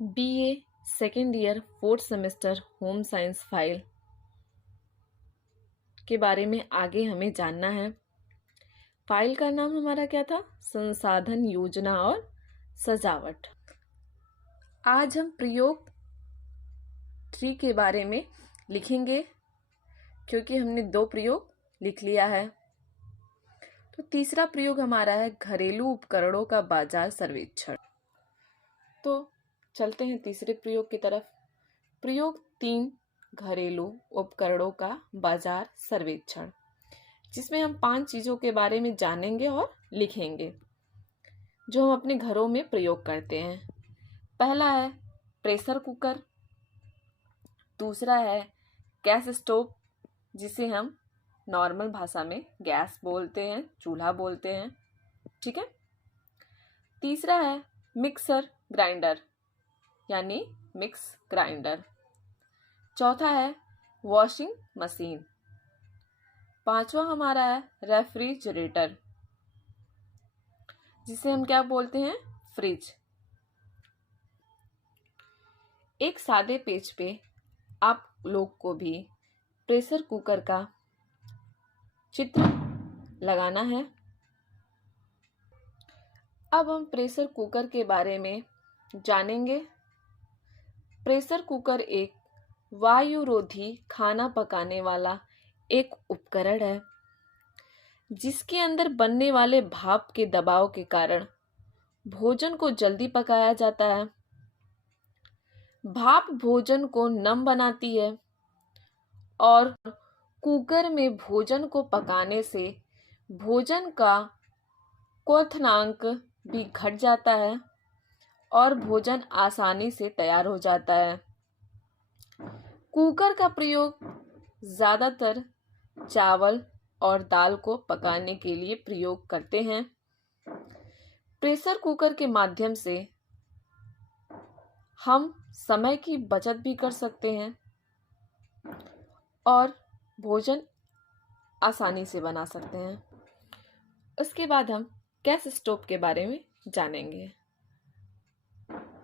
BA second year fourth semester home science file के बारे में आगे हमें जानना है। फाइल का नाम हमारा क्या था? संसाधन योजना और सजावट। आज हम प्रयोग 3 के बारे में लिखेंगे क्योंकि हमने 2 प्रयोग लिख लिया है। तो तीसरा प्रयोग हमारा है घरेलू उपकरणों का बाजार सर्वेक्षण। तो चलते हैं तीसरे प्रयोग की तरफ। प्रयोग 3 घरेलू उपकरणों का बाजार सर्वेक्षण, जिसमें हम 5 चीजों के बारे में जानेंगे और लिखेंगे जो हम अपने घरों में प्रयोग करते हैं। पहला है प्रेशर कुकर, दूसरा है गैस स्टोव जिसे हम नॉर्मल भाषा में गैस बोलते हैं, चूल्हा बोलते हैं, ठीक है। तीसरा है मिक्सर ग्राइंडर यानी मिक्स ग्राइंडर। चौथा है वॉशिंग मशीन। पांचवा हमारा है रेफ्रिजरेटर जिसे हम क्या बोलते हैं? फ्रिज। एक सादे पेज पे आप लोग को भी प्रेशर कुकर का चित्र लगाना है। अब हम प्रेशर कुकर के बारे में जानेंगे। प्रेशर कुकर एक वायुरोधी खाना पकाने वाला एक उपकरण है जिसके अंदर बनने वाले भाप के दबाव के कारण भोजन को जल्दी पकाया जाता है। भाप भोजन को नम बनाती है और कुकर में भोजन को पकाने से भोजन का क्वथनांक भी घट जाता है और भोजन आसानी से तैयार हो जाता है। कुकर का प्रयोग ज़्यादातर चावल और दाल को पकाने के लिए प्रयोग करते हैं। प्रेशर कुकर के माध्यम से हम समय की बचत भी कर सकते हैं और भोजन आसानी से बना सकते हैं। उसके बाद हम गैस स्टोव के बारे में जानेंगे।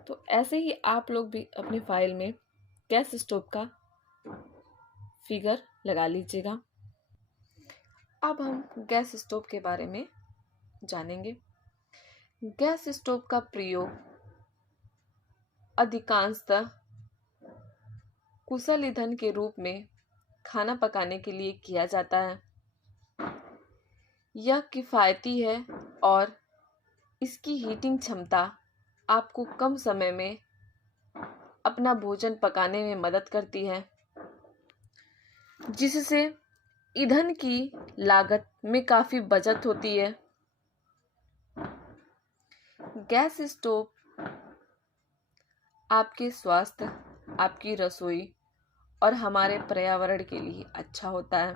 तो ऐसे ही आप लोग भी अपनी फाइल में गैस स्टोव का फिगर लगा लीजिएगा। अब हम गैस स्टोव के बारे में जानेंगे। गैस स्टोव का प्रयोग अधिकांशतः कुशल ईंधन के रूप में खाना पकाने के लिए किया जाता है। यह किफ़ायती है और इसकी हीटिंग क्षमता आपको कम समय में अपना भोजन पकाने में मदद करती है, जिससे ईंधन की लागत में काफ़ी बचत होती है। गैस स्टोव आपके स्वास्थ्य, आपकी रसोई और हमारे पर्यावरण के लिए अच्छा होता है।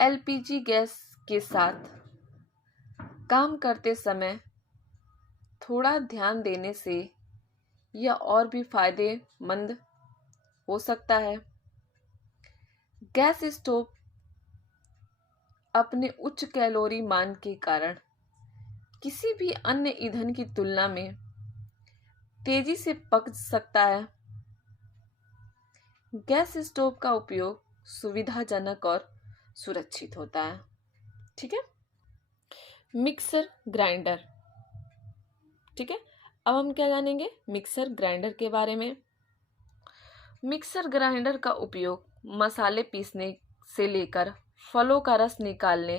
एलपीजी गैस के साथ काम करते समय थोड़ा ध्यान देने से यह और भी फायदेमंद हो सकता है। गैस स्टोव अपने उच्च कैलोरी मान के कारण किसी भी अन्य ईंधन की तुलना में तेजी से पक सकता है। गैस स्टोव का उपयोग सुविधाजनक और सुरक्षित होता है, ठीक है। मिक्सर ग्राइंडर, ठीक है। अब हम क्या जानेंगे? मिक्सर ग्राइंडर के बारे में। मिक्सर ग्राइंडर का उपयोग मसाले पीसने से लेकर फलों का रस निकालने,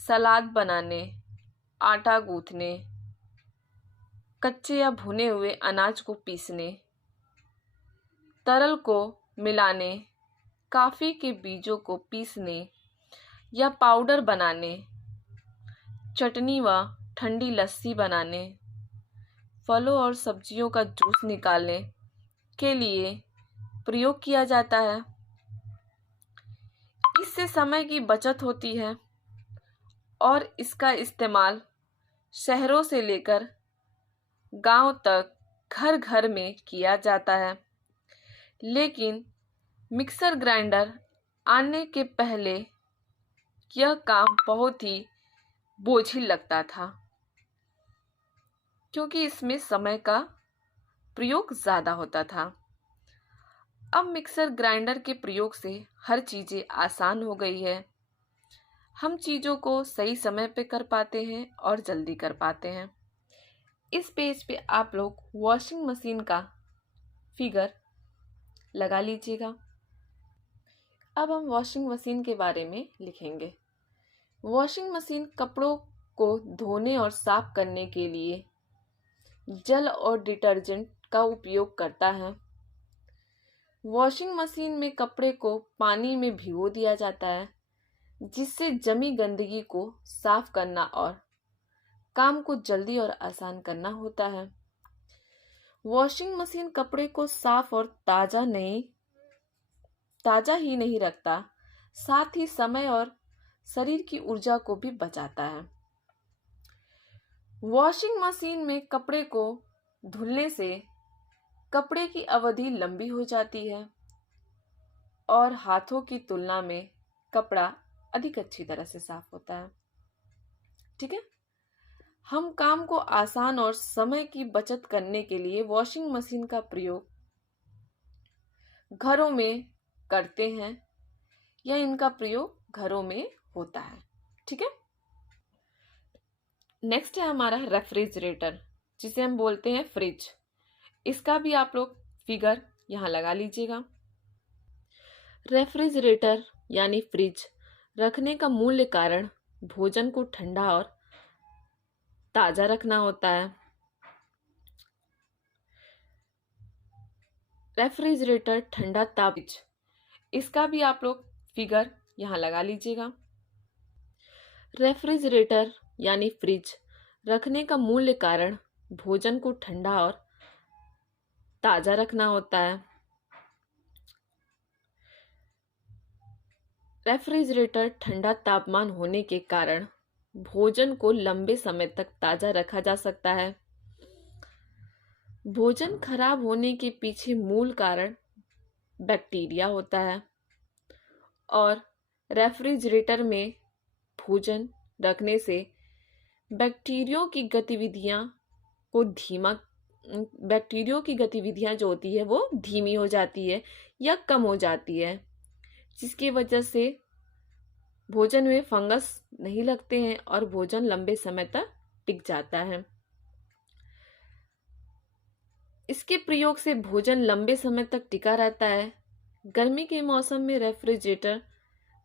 सलाद बनाने, आटा गूंथने, कच्चे या भुने हुए अनाज को पीसने, तरल को मिलाने, कॉफ़ी के बीजों को पीसने या पाउडर बनाने, चटनी व ठंडी लस्सी बनाने, फलों और सब्जियों का जूस निकालने के लिए प्रयोग किया जाता है। इससे समय की बचत होती है और इसका इस्तेमाल शहरों से लेकर गांव तक घर घर में किया जाता है। लेकिन मिक्सर ग्राइंडर आने के पहले यह काम बहुत ही बोझिल लगता था, क्योंकि इसमें समय का प्रयोग ज़्यादा होता था। अब मिक्सर ग्राइंडर के प्रयोग से हर चीज़ें आसान हो गई है। हम चीज़ों को सही समय पे कर पाते हैं और जल्दी कर पाते हैं। इस पेज पे आप लोग वॉशिंग मशीन का फिगर लगा लीजिएगा। अब हम वॉशिंग मशीन के बारे में लिखेंगे। वॉशिंग मशीन कपड़ों को धोने और साफ करने के लिए जल और डिटर्जेंट का उपयोग करता है। वॉशिंग मशीन में कपड़े को पानी में भिगो दिया जाता है, जिससे जमी गंदगी को साफ करना और काम को जल्दी और आसान करना होता है। वॉशिंग मशीन कपड़े को साफ और ताजा ही नहीं रखता, साथ ही समय और शरीर की ऊर्जा को भी बचाता है। वॉशिंग मशीन में कपड़े को धुलने से कपड़े की अवधि लंबी हो जाती है और हाथों की तुलना में कपड़ा अधिक अच्छी तरह से साफ होता है। ठीक है, हम काम को आसान और समय की बचत करने के लिए वॉशिंग मशीन का प्रयोग घरों में करते हैं या इनका प्रयोग घरों में होता है। ठीक है, नेक्स्ट है हमारा रेफ्रिजरेटर, जिसे हम बोलते हैं फ्रिज। इसका भी आप लोग फिगर यहाँ लगा लीजिएगा। रेफ्रिजरेटर यानी फ्रिज रखने का मूल कारण भोजन को ठंडा और ताजा रखना होता है। रेफ्रिजरेटर ठंडा तापमान, इसका भी आप लोग फिगर यहाँ लगा लीजिएगा। रेफ्रिजरेटर यानी फ्रिज रखने का मूल कारण भोजन को ठंडा और ताजा रखना होता है। रेफ्रिजरेटर ठंडा तापमान होने के कारण भोजन को लंबे समय तक ताजा रखा जा सकता है। भोजन खराब होने के पीछे मूल कारण बैक्टीरिया होता है और रेफ्रिजरेटर में भोजन रखने से बैक्टीरिया की गतिविधियां जो होती है वो धीमी हो जाती है या कम हो जाती है, जिसकी वजह से भोजन में फंगस नहीं लगते हैं और भोजन लंबे समय तक टिक जाता है। इसके प्रयोग से भोजन लंबे समय तक टिका रहता है। गर्मी के मौसम में रेफ्रिजरेटर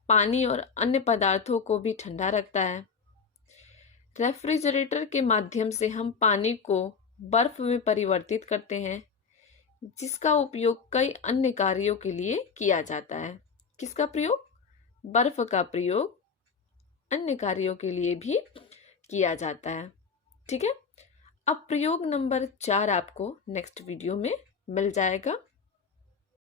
पानी और अन्य पदार्थों को भी ठंडा रखता है। रेफ्रिजरेटर के माध्यम से हम पानी को बर्फ में परिवर्तित करते हैं, जिसका उपयोग कई अन्य कार्यों के लिए किया जाता है। किसका प्रयोग? बर्फ का प्रयोग अन्य कार्यों के लिए भी किया जाता है। ठीक है, अब प्रयोग नंबर 4 आपको नेक्स्ट वीडियो में मिल जाएगा।